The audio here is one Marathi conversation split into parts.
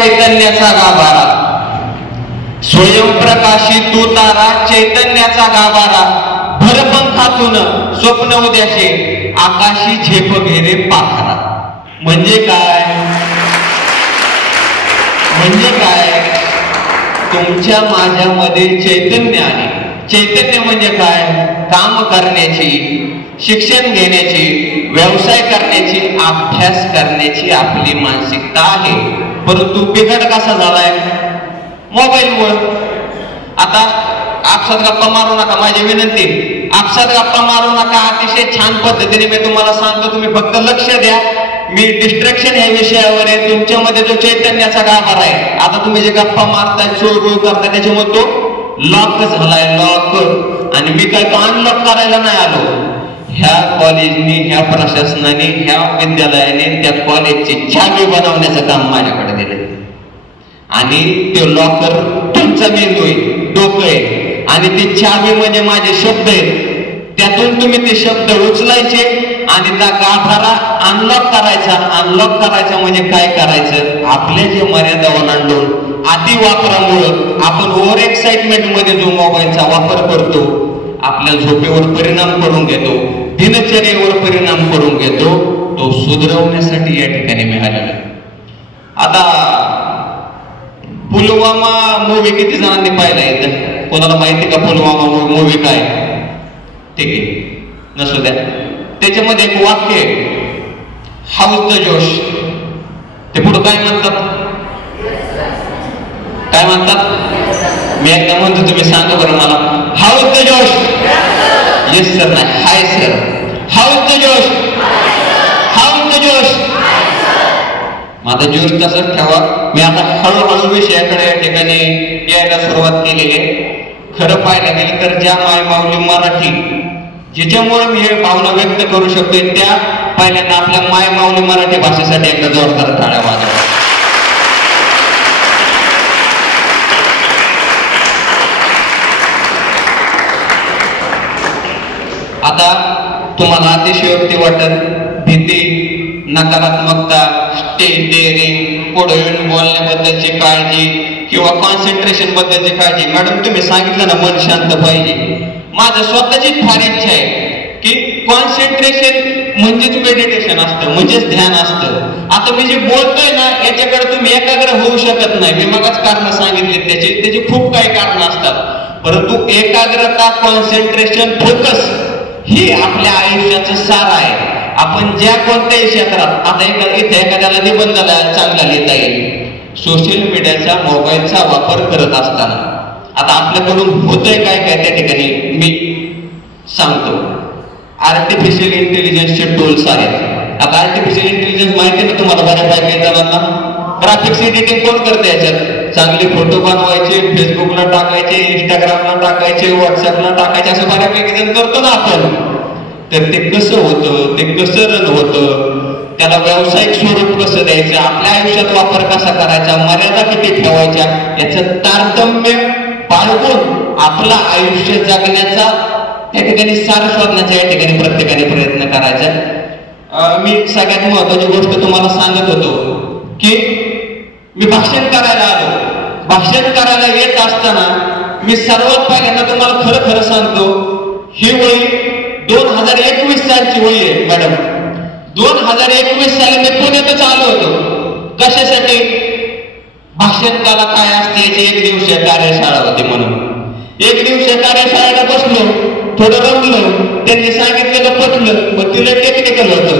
चैतन्याचा गाभारा, स्वयंप्रकाशी तू तारा चैतन्याचा गाभारा, भरपंखातून स्वप्न उद्याचे आकाशी झेप घेरे पाखरा. म्हणजे काय? म्हणजे काय? तुमच्या माझ्यामध्ये चैतन्य आहे. चैतन्य म्हणजे काय? काम करण्याची, शिक्षण घेण्याची, व्यवसाय करण्याची, अभ्यास करण्याची आपली मानसिकता आहे. परंतु बिघड कसा झालाय? मोबाईलमुळे. आता आपसात गप्पा मारू नका, माझी विनंती, आपसात गप्पा मारू नका. अतिशय छान पद्धतीने मी तुम्हाला सांगतो, तुम्ही फक्त लक्ष द्या. मी डिस्ट्रॅक्शन या विषयावर आहे. तुमच्यामध्ये जो चैतन्याचा गाभारा आहे, आता तुम्ही जे गप्पा मारताय, चोरगोळ करताय, त्याच्यामुळे तो लॉक झालाय, लॉक. आणि मी काय तो अनलॉक करायला नाही आलो. ह्या कॉलेजने, ह्या प्रशासनाने, ह्या विद्यालयाने त्या कॉलेजची चावी बनवण्याचं काम माझ्याकडे दिलं. आणि ते लॉकर तुमचा मेंदू आहे, डोकं आहे. आणि ती चावी म्हणजे माझे शब्द आहेत. त्यातून तुम्ही ते शब्द उचलायचे आणि त्या गाभारा अनलॉक करायचा. अनलॉक करायचा म्हणजे काय करायचं? आपल्या जे मर्यादा ओलांडून अति वापरामुळं आपण ओव्हर एक्साइटमेंट मध्ये जो मोबाईलचा वापर करतो, आपल्या झोपेवर परिणाम करून घेतो, दिनचर्येवर परिणाम करून घेतो, तो सुधारवण्यासाठी या ठिकाणी मिळालेला. आता पुलवामा मूवी किती जणांनी पाहिला येतं? कोणाला माहिती का पुलवामा मूवी काय? ठीक आहे, नसू द्या. त्याच्यामध्ये एक वाक्य आहे, हाऊस द जोश. ते पुढं काय म्हणतात? काय म्हणतात? मी एकदा म्हणतो, तुम्ही सांगा बरं मला. हाऊस द जोश. Yes sir. नाही, हाय सर. हाऊस द जोश. हाऊस द जोश. माझा जोश तसंच ठेवा. मी आता हळूहळू विषयाकडे या ठिकाणी यायला सुरुवात केलेली आहे. खरं पाहायला गेलं तर ज्या मायमाऊली मराठी, ज्याच्यामुळे मी हे भावना व्यक्त करू शकतोय, त्या पहिल्यांदा आपल्या मायमाऊली मराठी भाषेसाठी एकदा जोरदार टाळ्या वाजवा. आता तुम्हाला अतिशयोक्ती वाटत, भीती, नकारात्मकता, स्टेज डेअरिंग, पुढे येऊन बोलण्याबद्दलची काळजी किंवा कॉन्सन्ट्रेशन बद्दलची काळजी. मॅडम तुम्ही सांगितलं ना, मन शांत पाहिजे. माझं स्वतःची फार इच्छा आहे की कॉन्सन्ट्रेशन म्हणजेच मेडिटेशन असतं, म्हणजेच ध्यान असतं. आता मी जे बोलतोय ना, याच्याकडे तुम्ही एकाग्र होऊ शकत नाही. मी मगच कारण सांगितले त्याची खूप काही कारण असतात. परंतु एकाग्रता, कॉन्सन्ट्रेशन, फोकस हे आपल्या आयुष्याचं सार आहे. आपण ज्या कोणत्याही क्षेत्रात, आता इथे एखाद्याला निबंध चांगला लिहिता येईल, सोशल मीडियाचा, मोबाईलचा वापर करत असताना आता आपल्याकडून होतंय काय काय त्या ठिकाणी मी सांगतो. आर्टिफिशियल इंटेलिजन्सचे टूल्स आहेत. आता आर्टिफिशियल इंटेलिजन्स माहिती ना तुम्हाला बऱ्यापैकी जणांना. ग्राफिक्स एडिटिंग कोण करते? याच्यात चांगले फोटो बनवायचे, फेसबुकला टाकायचे, इंस्टाग्रामला टाकायचे, व्हॉट्सअपला टाकायचे, असं बऱ्यापैकी जण करतो ना आपण. तर ते कसं होतं, ते कसं रन होतं, त्याला व्यावसायिक स्वरूप कसं द्यायचं, आपल्या आयुष्यात वापर कसा करायचा, मर्यादा किती ठेवायच्या, याचं तारतम्य बाळगून आपलं आयुष्य जगण्याचा त्या ठिकाणी सार शोधण्याचा या ठिकाणी प्रत्येकाने प्रयत्न करायचा. मी सगळ्यात महत्वाची गोष्ट तुम्हाला सांगत होतो की मी भाषण करायला आलो. भाषण करायला येत असताना मी सर्वात पहिल्यांदा तुम्हाला खरं खरं सांगतो, ही वळी 2021 सालची वळी आहे मॅडम. 2021 साली मी पुण्यातच आलो होतो. कशासाठी? भाषण कला काय असते याची एक दिवसीय कार्यशाळा होती म्हणून. एक दिवसीय कार्यशाळेला बसलो, थोडं रमलो, त्यांनी सांगितलेलं पटलं, पण तिला टेक्निकल होतं.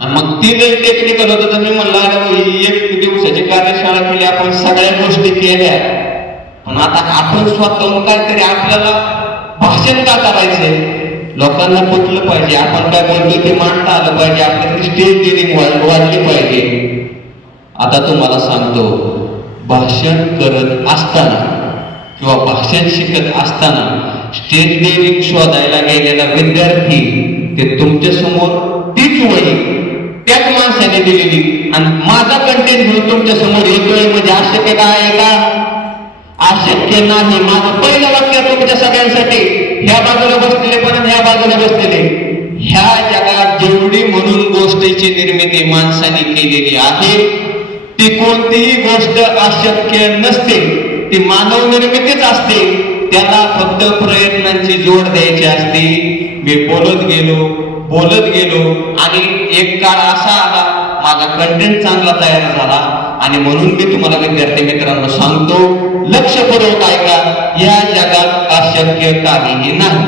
आणि मग ती जर टेक्निकल होतं तर मी म्हणलं, अरे एक दिवसाची कार्यशाळा केली, आपण सगळ्या गोष्टी केल्या, पण आता आपण स्वतःहून काहीतरी आपल्याला भाषण का करायचंय, लोकांना पटलं पाहिजे, आपण काय बोलतोय ते मांडता आलं पाहिजे, आपल्याकडे स्टेज डेअरिंग वाढली पाहिजे. आता तुम्हाला सांगतो, भाषण करत असताना किंवा भाषण शिकत असताना स्टेज डेअरिंग शोधायला गेलेला विद्यार्थी, ते तुमच्या समोर तीच वळी त्याच माणसाने दिलेली आणि माझा कंटेंट घेऊन तुमच्या समोर येतोय म्हणजे अशक्य काय आहे का? अशक्य नाही. माझं पहिलं वाक्य तुमच्या सगळ्यांसाठी, ह्या बाजूला बसलेले पण ह्या बाजूला बसलेले, ह्या जगात जेवढी म्हणून गोष्टीची निर्मिती माणसाने केलेली आहे ती कोणतीही गोष्ट अशक्य नसते, ती मानव निर्मितीच असते, त्याला फक्त प्रयत्नांची जोड द्यायची असते. मी बोलत गेलो आणि एक काळ असा आला, माझा कंटेंट चांगला तयार झाला आणि म्हणून मी तुम्हाला विद्यार्थी मित्रांनो सांगतो, लक्षपूर्वक ऐका, या जगात अशक्य काहीही नाही.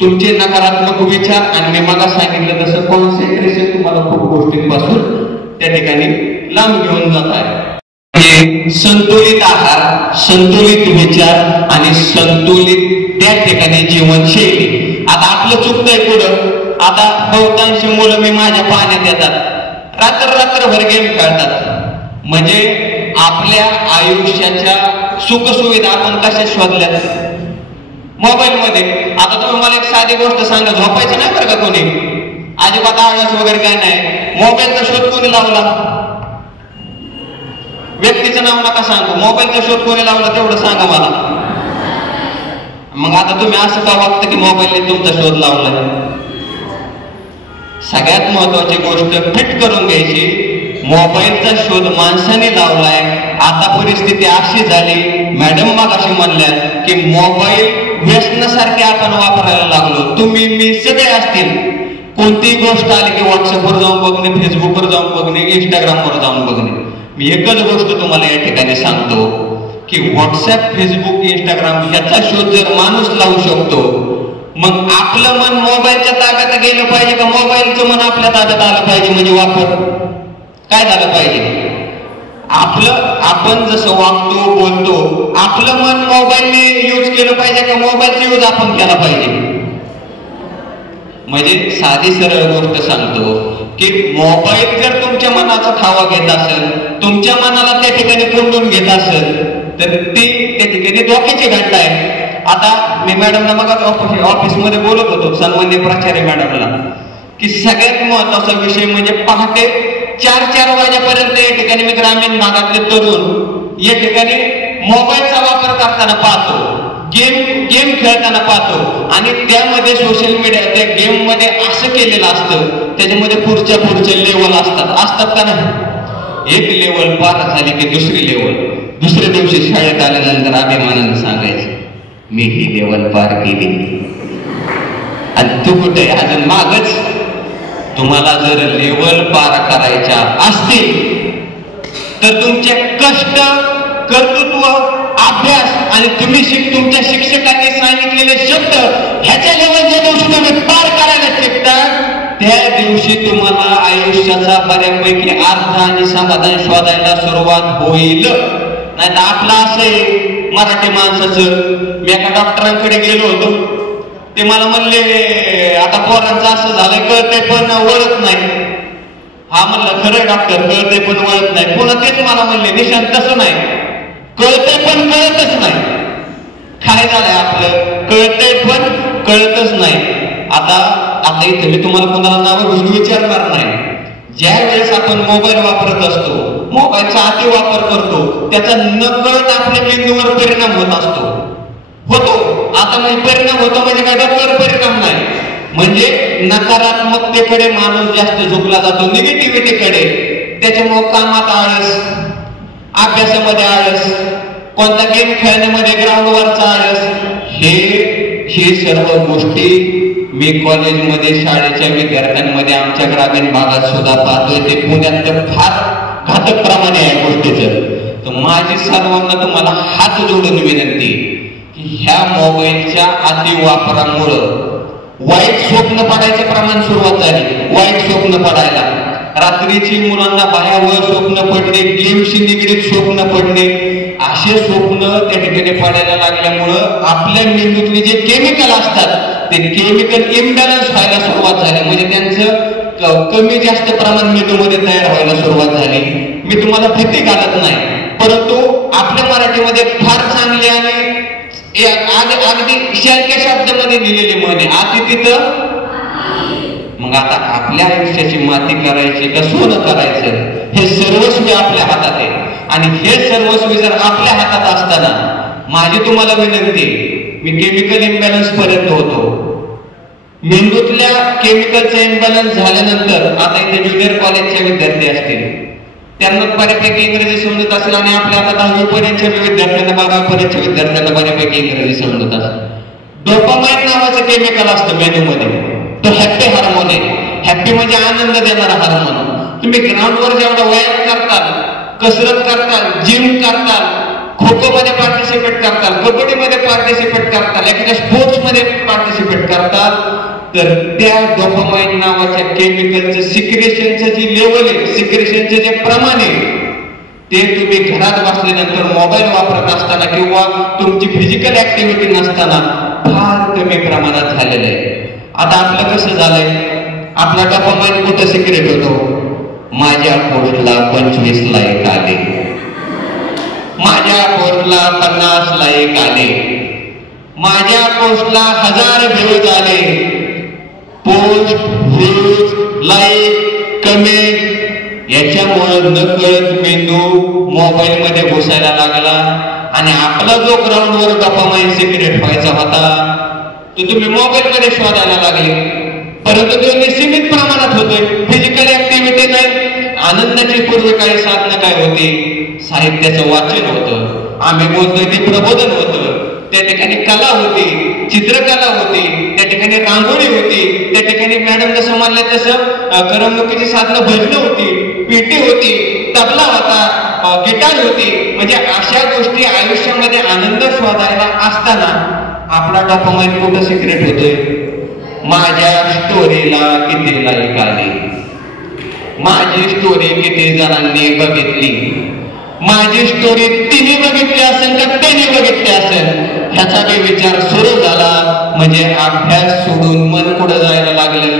तुमचे नकारात्मक विचार आणि मी मला सांगितलं तसं कॉन्सन्ट्रेशन तुम्हाला खूप गोष्टींपासून त्या ठिकाणी लांब घेऊन जात आहे. संतुलित आहार, संतुलित विचार आणि संतुलित त्या ठिकाणी जीवनशैली. आता आपलं चुकतंय पुढं. आता बहुतांशी मुलं मी माझ्या पाहण्यात येतात, रात्रभर गेम खेळतात. म्हणजे आपल्या आयुष्याच्या सुखसुविधा आपण कशा शोधल्यात? मोबाईल मध्ये. आता तुम्ही मला एक साधी गोष्ट सांगा, झोपायचं नाही बरं का कोणी, अजिबात आळस वगैरे काय नाही. मोबाईलचा शोध कोणी लावला? व्यक्तीचं नाव नका सांगू, मोबाईलचा शोध कोणी लावला तेवढं सांगा मला. मग आता तुम्ही असं का वाटतं की मोबाईलने तुमचा शोध लावलाय? सगळ्यात महत्वाची गोष्ट फिट करून घ्यायची, मोबाईलचा शोध माणसाने लावलाय. आता परिस्थिती अशी झाली, मॅडम मगाशी म्हणल्या की मोबाईल व्यसनासारखे आपण वापरायला लागलो. तुम्ही मी सगळे असतील, कोणतीही गोष्ट आली की व्हॉट्सअपवर जाऊन बघणे, फेसबुकवर जाऊन बघणे, इंस्टाग्रामवर जाऊन बघणे. मी एकच गोष्ट तुम्हाला या ठिकाणी सांगतो की व्हॉट्सअप, फेसबुक, इंस्टाग्राम ह्याचा शोध जर माणूस लावू शकतो, मग आपलं मन मोबाईलच्या ताब्यात गेलं पाहिजे का मोबाईलचं मन आपल्या ताब्यात आलं पाहिजे? म्हणजे वापर काय झालं पाहिजे? आपण जसं वागतो, बोलतो, आपलं मन मोबाईलने यूज केलं पाहिजे का मोबाईलचा यूज आपण केला पाहिजे? म्हणजे साधी सरळ गोष्ट सांगतो की मोबाईल जर तुमच्या मनाचा ठावा घेत असेल, तुमच्या मनाला त्या ठिकाणी कोंडून घेत असेल, तर ती त्या ठिकाणी धोक्याची घटना आहे. आता मी मॅडमला मग ऑफिसमध्ये बोलत होतो, सन्माननीय प्राचार्य मॅडमला, की सगळ्यात महत्वाचा विषय म्हणजे पहाटे 4 वाजेपर्यंत या ठिकाणी मी ग्रामीण भागातले तरुण या ठिकाणी मोबाईलचा वापर करताना पाहतो, गेम खेळताना पाहतो आणि त्यामध्ये सोशल मीडिया त्या गेम मध्ये असं केलेलं असतं, त्याच्यामध्ये पुढच्या लेवल असतात का नाही? एक लेवल पार झाली की दुसरी लेवल, दुसऱ्या दिवशी शाळेत आल्यानंतर अभिमानाने सांगायचं मी ही लेवल पार केली. आणि तू कुठे अजून मागच. तुम्हाला जर लेवल पार करायच्या असतील तर तुमचे कष्ट, कर्तृत्व, अभ्यास आणि तुम्ही तुमच्या शिक्षकांनी सांगितलेले शब्द ह्याच्या लेवलच्या दिवशी तुम्ही पार करायला शिकता, त्या दिवशी तुम्हाला आयुष्याचा बऱ्यापैकी अर्थ आणि समाधान शोधायला सुरुवात होईल. नाही तर आपलं असं आहे मराठी माणसाचं. मी एका डॉक्टरांकडे गेलो होतो, ते मला म्हणले आता पोरांचं असं झालंय, कळतंय पण वळत नाही. हा म्हणलं खरंय डॉक्टर, कळतंय पण वळत नाही. पुन्हा तेच मला म्हणले निशांत तसं नाही, कळतंय पण कळतच नाही. काय झालंय आपलं? कळतंय पण कळतच नाही. आता इथे मी तुम्हाला कोणाला नावं विचारणार नाही. ज्या वेळेस आपण मोबाईल वापरत असतो, मोबाईलचा अति वापर करतो, त्याचा नकळत आपल्या मेंदूवर परिणाम होत असतो. आता म्हणजे परिणाम होतो म्हणजे काय? डोक्यावर परिणाम नाही, म्हणजे नकारात्मकतेकडे माणूस जास्त झुकला जातो, निगेटिव्हिटीकडे. त्याच्यामुळे कामात आळस, अभ्यासामध्ये आळस, कोणता गेम खेळण्यामध्ये ग्राउंडवरचा आळस, हे सर्व गोष्टी मी कॉलेजमध्ये, शाळेच्या विद्यार्थ्यांमध्ये, आमच्या ग्रामीण भागात सुद्धा पाहतोय. ते पुण्यात फार घातक प्रमाणे आहे गोष्टीचं. तर माझी सर्वांना तुम्हाला हात जोडून विनंती की ह्या मोबाईलच्या अतिवापरामुळं वाईट स्वप्न पडायचं प्रमाण सुरुवात झाली. वाईट स्वप्न पडायला, रात्रीची मुलांना भयावह स्वप्न पडणे, गेमशी निगडीत स्वप्न पडणे, असे स्वप्न त्या ठिकाणी पडायला लागल्यामुळं आपल्या मेंदूतले जे केमिकल असतात ते केमिकल इम्बॅलन्स व्हायला सुरुवात झाली. म्हणजे त्यांचं कमी जास्त प्रमाण मेंदूमध्ये तयार व्हायला सुरुवात झाली. मी तुम्हाला भीती घालत नाही, परंतु आपल्या मराठीमध्ये फार चांगली आणि अगदी शालक्या शब्दामध्ये लिहिलेली म्हणे, आती तिथं. मग आता आपल्या आयुष्याची माती करायची का सोनं करायचं, हे सर्वस्वी आपल्या हातात आहे. आणि हे सर्वस्वी जर आपल्या हातात असताना माझी तुम्हाला विनंती, मी केमिकल इम्बॅलन्स पर्यंत होतो. मेंदूतल्या केमिकलचा इम्बॅलन्स झाल्यानंतर, आता इथे ज्युनियर कॉलेजचे विद्यार्थी असतील, त्यांना बऱ्यापैकी इंग्रजी समजत असेल आणि आपल्या आता 10वी पर्यंतच्या विद्यार्थ्यांना 12वी पर्यंतच्या विद्यार्थ्यांना बऱ्यापैकी इंग्रजी समजत असेल. डोपामाइन नावाचं केमिकल असतं मेंदूमध्ये, तो हॅपी हार्मोन आहे. हॅपी म्हणजे आनंद देणारा हार्मोन. तुम्ही ग्राउंडवर जेवढा व्यायाम करताल, कसरत करताल, जिम करताल, खो खो मध्ये पार्टिसिपेट करताल, कबड्डीमध्ये पार्टिसिपेट करताल, एखाद्या स्पोर्ट्स मध्ये पार्टिसिपेट करताल, तर त्या डोपामाइन नावाच्या केमिकलचं सिक्रेशनचं जी लेवल आहे, सिक्रेशनचं जे प्रमाण आहे, ते तुम्ही घरात बसल्यानंतर मोबाईल वापरत असताना किंवा तुमची फिजिकल ऍक्टिव्हिटी नसताना फार कमी प्रमाणात झालेलं आहे. आता आपलं कसं झालंय, आपला डोपामाइन कुठं सिक्रेट होतो? माझ्या पोस्टला 25 लाईक आले, माझ्या पोस्टला 50 लाईक आले, माझ्या पोस्टला 1000 व्ह्यूज आले. पोस्ट, व्ह्यूज, लाईक, कमेंट याच्यामुळे नकळत मेंदू मोबाईल मध्ये घुसायला लागला आणि आपला जो ग्राउंडवर डोपामाइन सिक्रेट व्हायचा होता तो तुम्ही मोबाईल मध्ये शोधायला लागले. परंतु तो निश्चित प्रमाणात होतोय. फिजिकल ऍक्टिव्हिटी नाही. आनंदाची पूर्वी काही साधनं काय होती? साहित्याचं वाचन होतं, आम्ही बोलतोय ते प्रबोधन होतं, त्या ठिकाणी कला होती, चित्रकला होती, त्या ठिकाणी रांगोळी होती, त्या ठिकाणी मॅडम जसं म्हणलं तसं करमणुकीची साधनं भजनं होती, पेटी होती, तबला होता, गिटार होती. म्हणजे अशा गोष्टी आयुष्यामध्ये आनंद शोधायला असताना आपला डोपामाइन कुठं सिक्रेट होतोय? माझ्या स्टोरीला किती लाईक आली, माझी स्टोरी किती जणांनी बघितली, माझी स्टोरी तिने बघितली असेल का त्याने बघितली असेल, ह्याचा बी विचार सुरू झाला. म्हणजे अभ्यास सोडून मन पुढे जायला लागलं.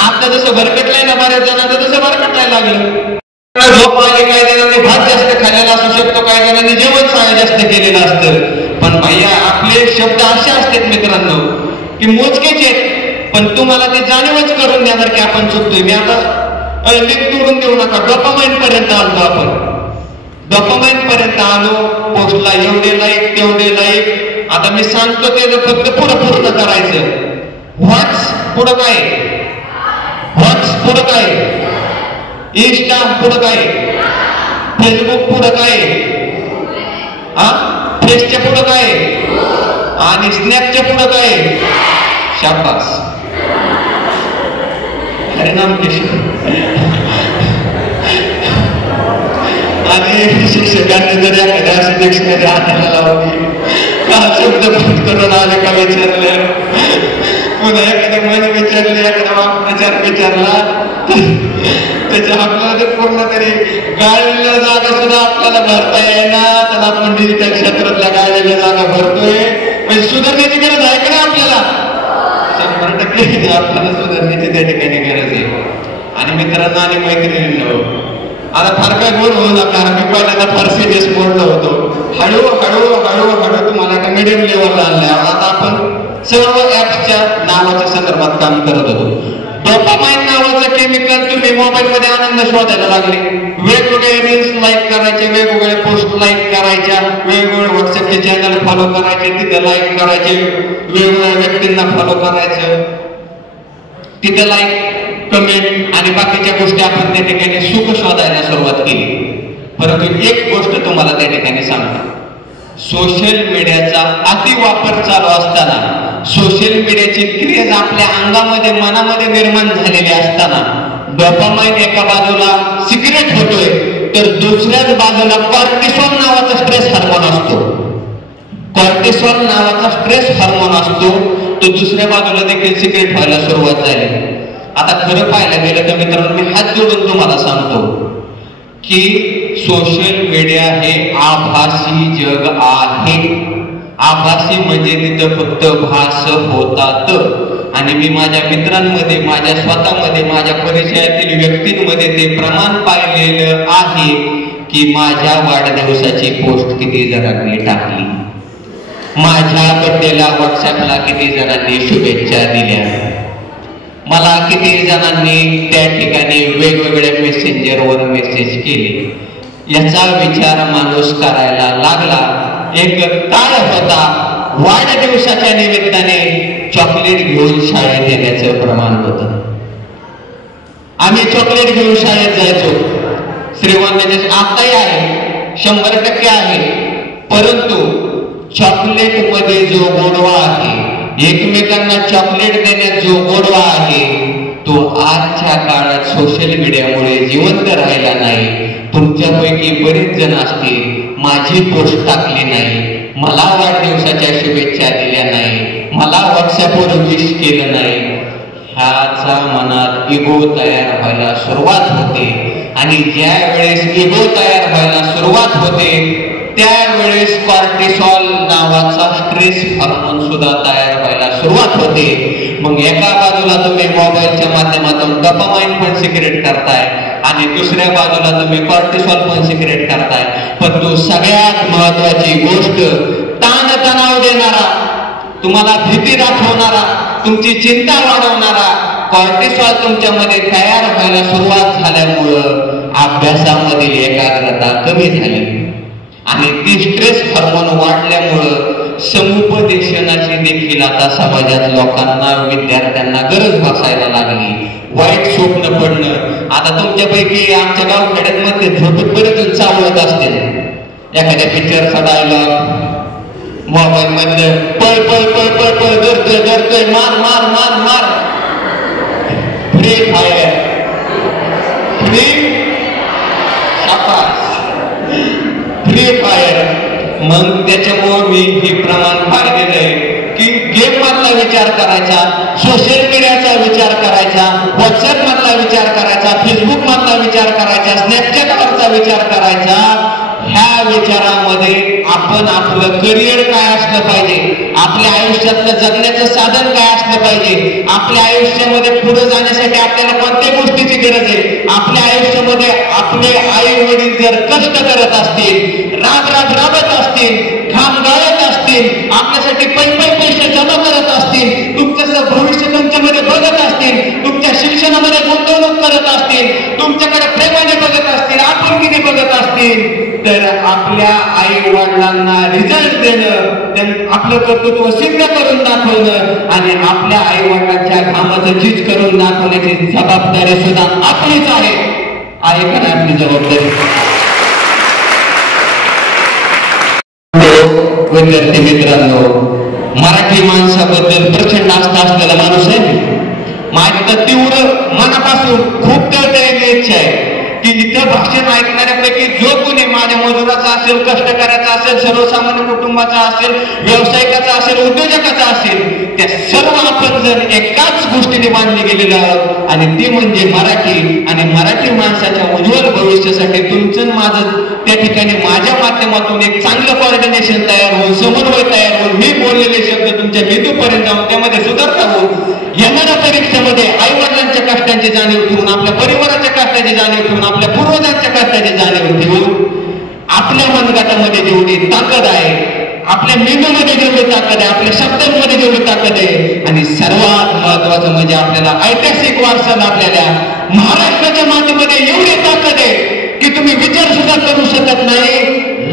आता जसं भरकटलंय ना बऱ्याच जणांचं, तसं भरकटायला लागलं. झोप आली, काही जणांनी भात जास्त खाल्लेला असू शकतो, काही जणांनी जेवण जास्त केलेलं असतं. पण भैया आपले शब्द असे असतात मित्रांनो की मोजकेच आहेत, पण तुम्हाला ते जाणीवच करून देणार की आपण चुकतोय. मी आता लिंक तोडून देऊ नका. डोपामाइन पर्यंत आलो आपण, डोपामाइन पर्यंत आलो. पोस्टला एवढे लाईक, तेवढे लाईक. आता मी सांगतो ते फक्त पुढं पूर्ण करायचं. व्हॉट्स पुढं काय, व्हॉट्स पुढं काय, इंस्टा पुढं काय, फेसबुक पुढं काय, फेसच्या पुढं काय आणि स्नॅपच्या पुढं काय. शाबास, हरिनाम कृष्ण. आणि शिक्षकांनी जर एखाद्या डिक्शनरी आणायला लावली, काल शब्द बंद करून आले का विचारलं, पुन्हा एखाद्या मन विचारले, एखादा वाक्प्रचार विचारला, त्याच्या आपल्याला जर पूर्ण तरी गाळलेल्या जागा सुद्धा आपल्याला भरता येणार, तर आपण डिजिटल क्षेत्रातल्या गाळलेल्या जागा भरतोय. म्हणजे सुधारण्याची गरज आहे का आपल्याला? 100% आपल्याला सुधारण्याची त्या ठिकाणी गरज आहे. आणि मित्रांनो आणि मैत्रिणींनो, आता फार काय बोल होऊ नका. मी पहिल्यांदा फार सिरियस बोललो होतो. हळूहळू हळूहळू तुम्हाला एका मीडियम लेवलला आणलंय. आता आपण सर्व ऍप्सच्या नावाच्या संदर्भात काम करत होतो. डोपामाइन नावाचं केमिकल तुम्ही मोबाईल मध्ये आनंद शोधायला लागले. वेगवेगळे रील्स लाईक करायचे, वेगवेगळे पोस्ट लाईक करायच्या, वेगवेगळे व्हॉट्सअपचे चॅनल फॉलो करायचे, तिथे लाईक करायचे, वेगवेगळ्या व्यक्तींना फॉलो करायचं, तिथे लाईक, कमेंट आणि बाकीच्या गोष्टी आपण त्या ठिकाणी सुख शोधायला सुरुवात केली. परंतु एक गोष्ट तुम्हाला त्या ठिकाणी सांगतो, सोशल मीडियाचा अति वापर चालू असताना, सोशल मीडियाची क्रेज आपल्या अंगामध्ये मनामध्ये निर्माण झालेली असताना डोपामाइन एका बाजूला सिक्रेट होतोय, तर दुसऱ्याच बाजूला कॉर्टिसॉल नावाचा स्ट्रेस हार्मोन असतो. कॉर्टिसॉल नावाचा स्ट्रेस हार्मोन असतो, तो दुसऱ्या बाजूला देखील सिक्रेट व्हायला सुरुवात झाली. आता खरं पाहायला गेलं तर मित्रांनो, मी हात जोडून तुम्हाला सांगतो की सोशल मीडिया हे आभासी जग आहे. आभासी म्हणजे तिथं फक्त भास होतात. आणि मी माझ्या मित्रांमध्ये, माझ्या स्वतःमध्ये, माझ्या परिचयातील व्यक्तींमध्ये ते प्रमाण पाहिलेलं आहे की माझ्या वाढदिवसाची पोस्ट किती जणांनी टाकली, माझ्या बर्थडेला व्हॉट्सअपला किती जणांनी शुभेच्छा दिल्या, मला किती जणांनी त्या ठिकाणी वेगवेगळ्या मेसेंजरवर मेसेज केले. याचा विचार माणूस करायला लागला. एक काळ होता, वाढदिवसाच्या निमित्ताने चॉकलेट घेऊन शाळेत येण्याचं प्रमाण होतं. आम्ही चॉकलेट घेऊन शाळेत जायचो. श्रीगोंद्याचे आताही आहे, 100% आहे. परंतु चॉकलेट मध्ये जो गोडवा आहे, एकमेकांना चॉकलेट देण्यात जो गोडवा आहे, तो आजच्या काळात सोशल मीडियामुळे जिवंत राहिला नाही. तुमच्यापैकी बरेच जण असतील, माझी पोस्ट टाकली नाही, मला वाढदिवसाच्या शुभेच्छा दिल्या नाही, मला व्हॉट्सअपवर विश केलं नाही. ह्याचा मनात इगो तयार व्हायला सुरुवात होते. आणि ज्या वेळेस इगो तयार व्हायला सुरुवात होते त्यावेळेस कॉर्टिसॉल नावाचा स्ट्रेस हार्मोन सुद्धा तयार व्हायला सुरुवात होते. मग एका बाजूला तुम्ही मोबाईलच्या माध्यमातून डोपामाइन पण सिक्रेट करताय आणि दुसऱ्या बाजूला तुम्ही कॉर्टिसॉल पण सिक्रेट करताय. पण तो सगळ्यात महत्वाची गोष्ट, ताण तणाव देणारा, तुम्हाला भीती दाखवणारा, तुमची चिंता वाढवणारा कॉर्टिसॉल तुमच्यामध्ये तयार व्हायला सुरुवात झाल्यामुळं अभ्यासामधील एकाग्रता कमी झाली आणि ती स्ट्रेस हार्मोन वाढल्यामुळं समुपदेशनाची देखील आता समाजात लोकांना, विद्यार्थ्यांना गरज भासायला लागली. वाईट स्वप्न पडणं. आता तुमच्यापैकी आमच्या गावखेड्यामध्ये झोपेत बरेच जण चावळत असतील. एखाद्या पिक्चरचा डायलॉग मोबाईल मधलं, पळ पळ पळ पळ पळ, डरतोय डरतोय, मार मार मार मार. Free fire, free free fire. मग त्याच्यामुळे मी हे प्रमाण पाहिलेलं आहे की गेम मधला विचार करायचा, सोशल मीडियाचा विचार करायचा, व्हॉट्सअप मधला विचार करायचा, फेसबुक मधला विचार करायचा, स्नॅपचॅटवरचा विचार करायचा. ह्या विचारामध्ये आपण आपलं करिअर काय असलं पाहिजे, आपल्या आयुष्यातलं जगण्याचं साधन काय असलं पाहिजे, आपल्या आयुष्यामध्ये पुढे जाण्यासाठी आपल्याला कोणत्या गोष्टीची गरज आहे. आपल्या आयुष्यामध्ये आपले आई वडील जर कष्ट करत असतील, राब राब राबत असतील, घाम गाळत असतील, आपल्यासाठी पैसे जमा करत असतील, तुमचं भविष्य तुमच्यामध्ये बघत असतील, तुमच्या शिक्षणामध्ये गुंतवणूक करत असतील, तुमच्याकडे प्रेमाने बघत असतील, आपुलकीने बघत असतील, तर आपल्या आई वडिलांना रिझल्ट देणं, आपलं कर्तृत्व सिद्ध करून दाखवणं आणि आपल्या आई वडिलांच्या घामाचं चीज करून दाखवण्याची जबाबदारी सुद्धा आपलीच आहे. आहे का नाही आपली जबाबदारी? विद्यार्थी मित्रांनो, मराठी माणसाबद्दल प्रचंड आस्था असलेला माणूस आहे. माझी तर तीव्र मनापासून खूप तळतळलेली इच्छा आहे की इथं भाषण ऐकणाऱ्यापैकी जो कोणी माझ्या मजुराचा असेल, कष्टकऱ्याचा असेल, सर्वसामान्य कुटुंबाचा असेल, व्यावसायिकाचा असेल, उद्योजकाचा असेल, त्या सर्व आपण जर एकाच गोष्टीने बांधले गेलेले आहोत आणि ती म्हणजे मराठी. आणि मराठी माणसाच्या उज्ज्वल भविष्यासाठी तुमचं माझं त्या ठिकाणी माझ्या माध्यमातून एक चांगलं कोऑर्डिनेशन तयार होऊन, समन्वय तयार होऊन, मी बोललेले शब्द तुमच्या मेंदूपर्यंत जाऊन त्यामध्ये सुधारणा होऊन येणाऱ्या परीक्षेमध्ये आई वडिलांच्या कष्टांची जाणीव ठेवून, आपल्या परिवाराच्या कष्टाची जाणीव ठेवून, आपल्या पूर्वजांच्या कष्टाची जाणीव ठेवून, आपल्या मनगटामध्ये जेवढी ताकद आहे, आपल्या मेंदूमध्ये जेवढी ताकद आहे, आपल्या शब्दांमध्ये जेवढी ताकद आहे, आणि सर्वात महत्वाचं म्हणजे आपल्याला ऐतिहासिक वारसा लाभलेल्या महाराष्ट्राच्या मातीमध्ये एवढी ताकद आहे की तुम्ही विचार सुद्धा करू शकत नाही.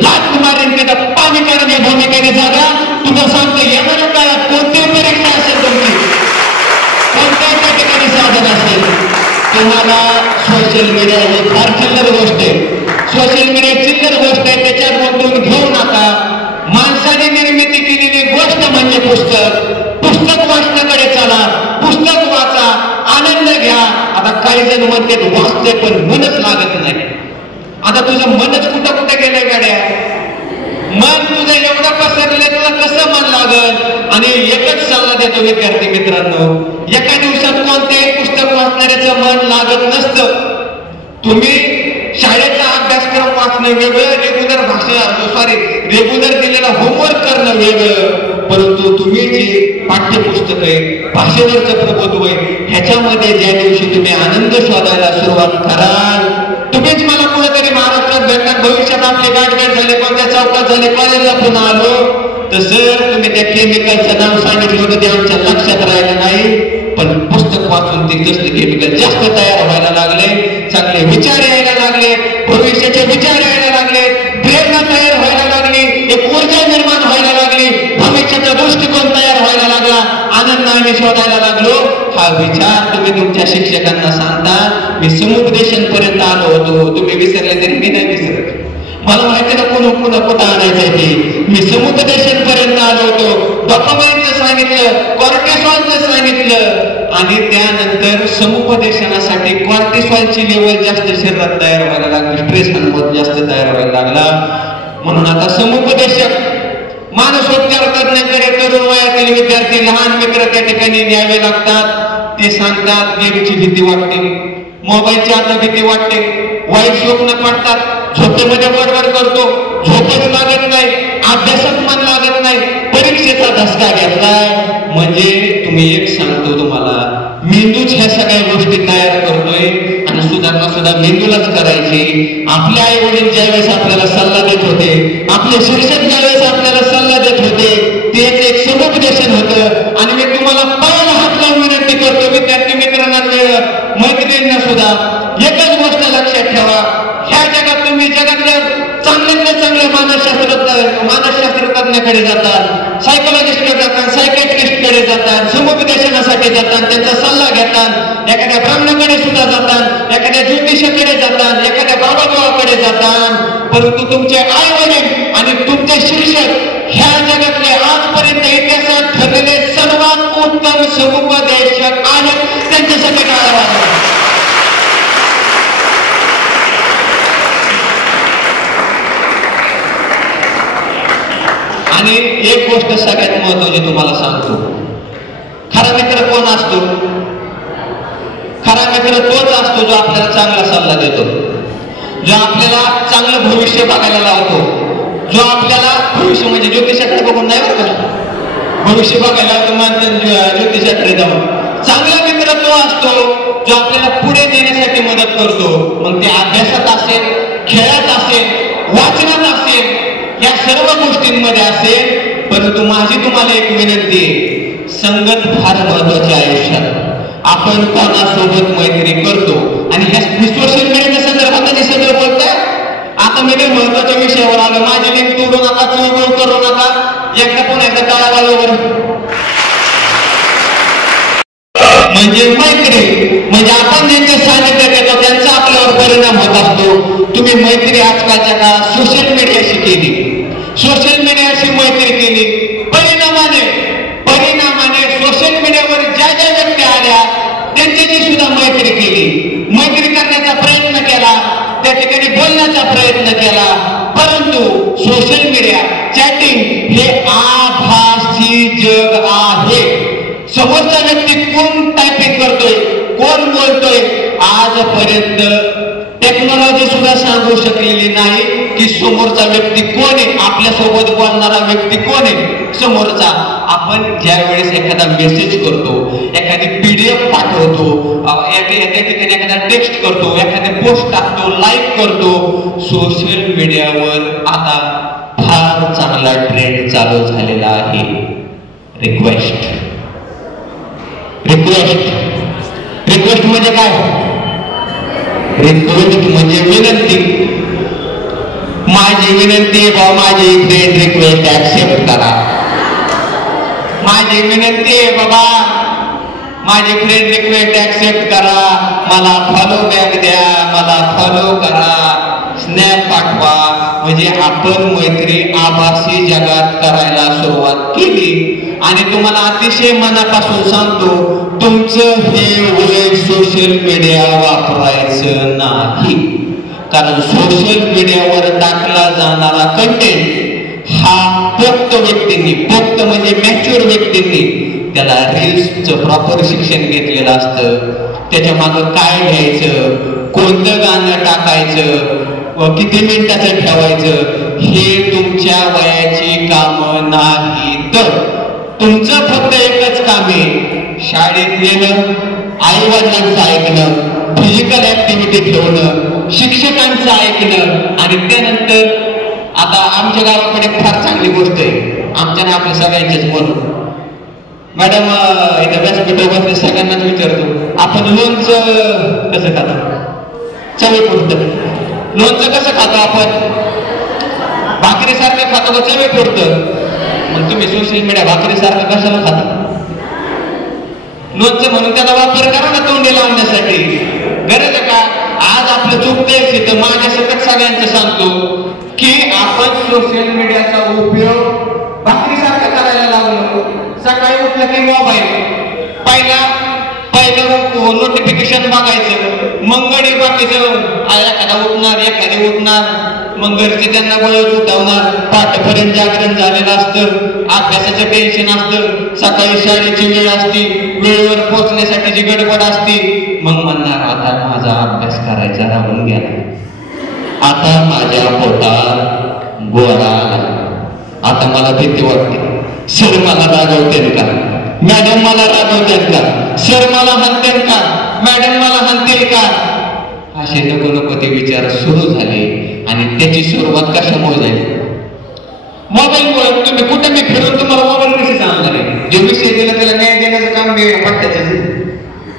लाख मारेन तिथं पाणी काढणे भूमिकेने जागा. तुला सांगतो, येणाऱ्या काळात कोणतीही परीक्षा असेल तुमची, कोणत्याही त्या ठिकाणी साधन असेल, तुम्हाला सोशल मीडिया ही फार चिल्लर गोष्ट आहे. सोशल मीडिया चिल्लर गोष्ट आहे, त्याच्यात गुंतवून घेऊ नका. माणसाने निर्मिती केलेली गोष्ट म्हणजे पुस्तक. पुस्तक वाचण्याकडे चला, पुस्तक वाचा, आनंद घ्या. आता काही जण म्हणते वाचते पण मनच लागत नाही. आता तुझं मनच कुठं कुठं गेलंय गाड्या? मन तुझं एवढं पसरलंय, तुला कसं मन लागल? आणि एकच सल्ला देतो विद्यार्थी मित्रांनो, एका दिवसात कोणत्याही पुस्तक वाचणाऱ्याचं मन लागत नसतं. तुम्ही शाळेचा अभ्यासक्रम वाचणं वेगळं, रेग्युलर दिलेला होमवर्क करणं वेगळं. परंतु तुम्ही जे पाठ्यपुस्तक आहे, भाषेवरचं प्रभुत्व आहे, ह्याच्यामध्ये ज्या दिवशी तुम्ही आनंद शोधायला सुरुवात कराल, तुम्हीच मला कुठेतरी महाराष्ट्रात भेटणार. भविष्यात आपले गाठगाठ झाले, कोणत्या चौकात झाले, कॉलेजला पुन्हा आलो, तसं तुम्ही त्या केमिकलचं नाव सांगितलं होतं ते आमच्या लक्षात राहिलं नाही. पण पुस्तक वाचून ते तसले केमिकल जास्त तयार व्हायला लागले, चांगले विचार यायला लागले, भविष्याचे विचार यायला लागले, प्रेरणा तयार व्हायला लागली, एक ऊर्जा निर्माण व्हायला लागली, भविष्याचा दृष्टिकोन तयार व्हायला लागला, आनंदाने शोधायला लागलो. हा विचार तुम्ही तुमच्या तुमच्या शिक्षकांना सांगता मी समुपदेशन पर्यंत आलो होतो, तुम्ही विसरले तरी मी नाही विसरत. मला माहिती ना पुन्हा कुठं आणायचं ते. मी समुपदेशन पर्यंत आलो होतो, डोपामाइनचं सांगितलं, कॉर्टिसॉलचं सांगितलं आणि त्यानंतर समुपदेशनासाठी कॉर्टिसॉलची लेवल जास्त शरीरात तयार व्हायला लागली, स्ट्रेस हार्मोन जास्त तयार व्हायला लागला. म्हणून आता समुपदेशक मानसोपचार तज्ञांकडे तरुण वयातील विद्यार्थी लहान मित्र त्या ठिकाणी न्यावे लागतात. ते सांगतात गेमची भीती वाटते, मोबाईलची आता भीती वाटते, वाईट स्वप्न पडतात, झोपेमध्ये बडबड करतो, झोपच लागत नाही, अभ्यासात मन लागत नाही, परीक्षेचा धसका घेतलाय. म्हणजे तुम्ही एक सांगतो तुम्हाला, मेंदूच ह्या सगळ्या गोष्टी तयार करतोय आणि सुधारणा सुद्धा मेंदूलाच करायची. आपले आई वडील ज्यावेळेस आपल्याला सल्ला देत होते, आपले शिक्षक ज्यावेळेस आपल्याला सल्ला देत होते, तेच एक समुपदेशन होतं. आणि मी तुम्हाला पहिला हात लावून विनंती करतो विद्यार्थी मित्रांना, मैत्रिणींना सुद्धा एकच गोष्ट लक्षात ठेवा, ह्या जगात तुम्ही जगातल्या चांगल्यातल्या चांगल्या मानसशास्त्र तज्ञाकडे जातात, सायकोलॉजिस्टकडे जातात, सायकॅट्रिस्टकडे जातात, समुपदेशनासाठी जातात, त्यांचा सल्ला घेतात, एखाद्या ब्राह्मणाकडे सुद्धा जातात, एखाद्या ज्योतिषाकडे जातात, एखाद्या बाबादेवाकडे जातात. परंतु तुमचे आई वडील आणि तुमचे शिक्षक ह्या जगातले आजपर्यंत इतिहासात ठरलेले सर्वात उत्तम समुपदेशक आहेत, त्यांच्यासाठी टाळा. आणि एक गोष्ट सगळ्यात महत्वाची तुम्हाला सांगतो, खरा मित्र कोण असतो? खरा मित्र तोच असतो जो आपल्याला चांगला सल्ला देतो, जो आपल्याला चांगलं भविष्य बघायला लावतो, जो आपल्याला भविष्य म्हणजे ज्योतिषाकडे बघून नाही बरं का, भविष्य बघायला लावतो ज्योतिषाकडे जाऊन. चांगला मित्र तो असतो जो आपल्याला पुढे नेण्यासाठी मदत करतो. मग ते अभ्यासात असेल, खेळात असेल, वाचनात असेल, या सर्व गोष्टींमध्ये असेल. परंतु माझी तुम्हाला एक विनंती आहे, संगत फार महत्वाची आयुष्यात. आपण कोणासोबत मैत्री करतो आणि ह्या सोशल मीडियाच्या संदर्भात जे सगळं बोलताय, आता मी महत्वाच्या विषयावर आलो. माझी लिंक तोडू नका, चोळ करू नका, एकदा पुन्हा एकदा टाळावाळीवर. म्हणजे मैत्री म्हणजे आपण ज्यांचे सानिध्य देतो त्यांचा आपल्यावर परिणाम होत असतो. तुम्ही मैत्री आजकालच्या काळात सोशल मीडियाशी केली, सोशल मीडियाशी मैत्री केली, परिणामाने सोशल मीडियावर ज्या व्यक्ती आल्या त्यांच्याशी सुद्धा मैत्री केली, मैत्री करण्याचा प्रयत्न केला, त्या ठिकाणी बोलण्याचा प्रयत्न केला. परंतु सोशल मीडिया चॅटिंग हे आभासी जग आहे. समोरचा व्यक्ती कोण टायपिंग करतोय, कोण बोलतोय, आजपर्यंत टेक्नॉलॉजी सुद्धा सांगू शकलेली नाही की समोरचा व्यक्ती कोण आहे, आपल्यासोबत बोलणारा व्यक्ती कोण आहे समोरचा. आपण ज्या वेळेस एखादा मेसेज करतो, एखादी PDF पाठवतो, एका ठिकाणी एखादा टेक्स्ट करतो, एखादी पोस्ट टाकतो, लाईक करतो, सोशल मीडियावर आता फार चांगला ट्रेंड चालू झालेला आहे. रिक्वेस्ट म्हणजे काय? रिक्वेस्ट म्हणजे विनंती. माझी विनंती आहे, माझी फ्रेंड रिक्वेस्ट ऍक्सेप्ट करा. माझी विनंती आहे बाबा, माझी फ्रेंड रिक्वेस्ट ऍक्सेप्ट करा, मला फॉलो बॅक द्या, मला फॉलो करा, स्नॅप पाठवा. म्हणजे आपण मैत्री आभासी जगात करायला सुरुवात केली. आणि तुम्हाला अतिशय मनापासून सांगतो, तुमचं हे वय सोशल मीडिया वापरायचं नाही. कारण सोशल मीडियावर टाकला जाणारा कंटेंट हा पोक्त व्यक्तींनी, पोक्त म्हणजे मॅच्युअर व्यक्तींनी त्याला रील्सचं प्रॉपर शिक्षण घेतलेलं असतं. त्याच्या मागं काय घ्यायचं, कोणतं गाणं टाकायचं, किती मिनिटाचं ठेवायचं, हे तुमच्या वयाची कामं नाहीत. तुमचं फक्त एकच काम आहे, शाळेत येणं, आई वडिलांचं ऐकणं, फिजिकल ऍक्टिव्हिटी ठेवणं, शिक्षकांचं ऐकणं. आणि त्यानंतर आता आमच्या गावाकडे फार चांगली गोष्ट आहे, आमच्या आपल्या सगळ्यांचेच म्हणून. मॅडम इथं व्यासपीठावर सगळ्यांनाच विचारतो, आपण लोणचं कसं खातो? चवीपुरतं. लोणचं कसं खातो आपण? भाकरीसारखं खातो का चवीपुरतं? मग तुम्ही सोशल मीडिया भाकरीसारखं कशाला खाता? लोणचं म्हणून त्याचा वापर करा ना तोंडी लावण्यासाठी. गरज आहे का? आज आपलं चुकतेच तिथं. माझ्या सकट सगळ्यांचं सांगतो की आपण सोशल मीडियाचा उपयोग भाकरीसारखा करायला लागलो. सकाळी उठलं की मोबाईल पहिलं नोटिफिकेशन बघायचं, मग गडी बाकीचं एखादी उठणार, मग घरचे त्यांना बळच उठवणार, पाठपर्यंत जागरण झालेलं असतं, अभ्यासाचं टेन्शन असतं, सकाळी शाळेची वेळ असती, वेळेवर पोहोचण्यासाठीची गडबड असती. मग म्हणणार आता माझा अभ्यास करायचा राहून गेला, आता माझ्या पोटात गोळा, आता मला भीती वाटते, सर मला रागवते का, मॅडम मला रागवते का, सर मला हाणते का, मॅडम मला हाणतील का, असे नको ते विचार सुरू झाले. आणि त्याची सुरुवात कशामुळे झाली? मोबाईलमुळे. तुम्ही कुठे मी फिरून तुम्हाला मोबाईल विषय सांगणार आहे. जो विषय दिला त्याला न्याय देण्याचं काम मी पत्त्याचं,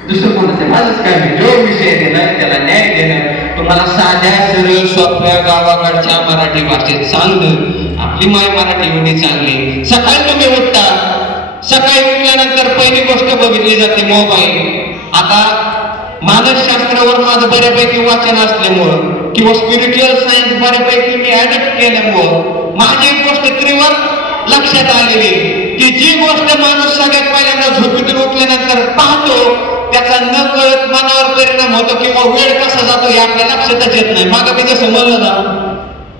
दुसरं कोणाचं माझंच काय नाही. जो विषय दिला त्याला न्याय देणं, तुम्हाला साध्या सरळ सोप्या गावाकडच्या मराठी भाषेत सांगणं. आपली माय मराठी एवढी चांगली. सकाळी तुम्ही उठता, सकाळी उठल्यानंतर पहिली गोष्ट बघितली जाते मोबाईल. आता मानसशास्त्रावर माझं बऱ्यापैकी वाचन असल्यामुळं किंवा स्पिरिच्युअल सायन्स बऱ्यापैकी मी ऍडप्ट केल्यामुळं माझी एक गोष्ट त्रिवार लक्षात आलेली की जी गोष्ट माणूस सगळ्यात पहिल्यांदा झोपेतून उठल्यानंतर पाहतो त्याचा न कळत मनावर परिणाम होतो किंवा वेळ कसा जातो हे आपल्या लक्षातच येत नाही. मागं मी जसं म्हणलं ना,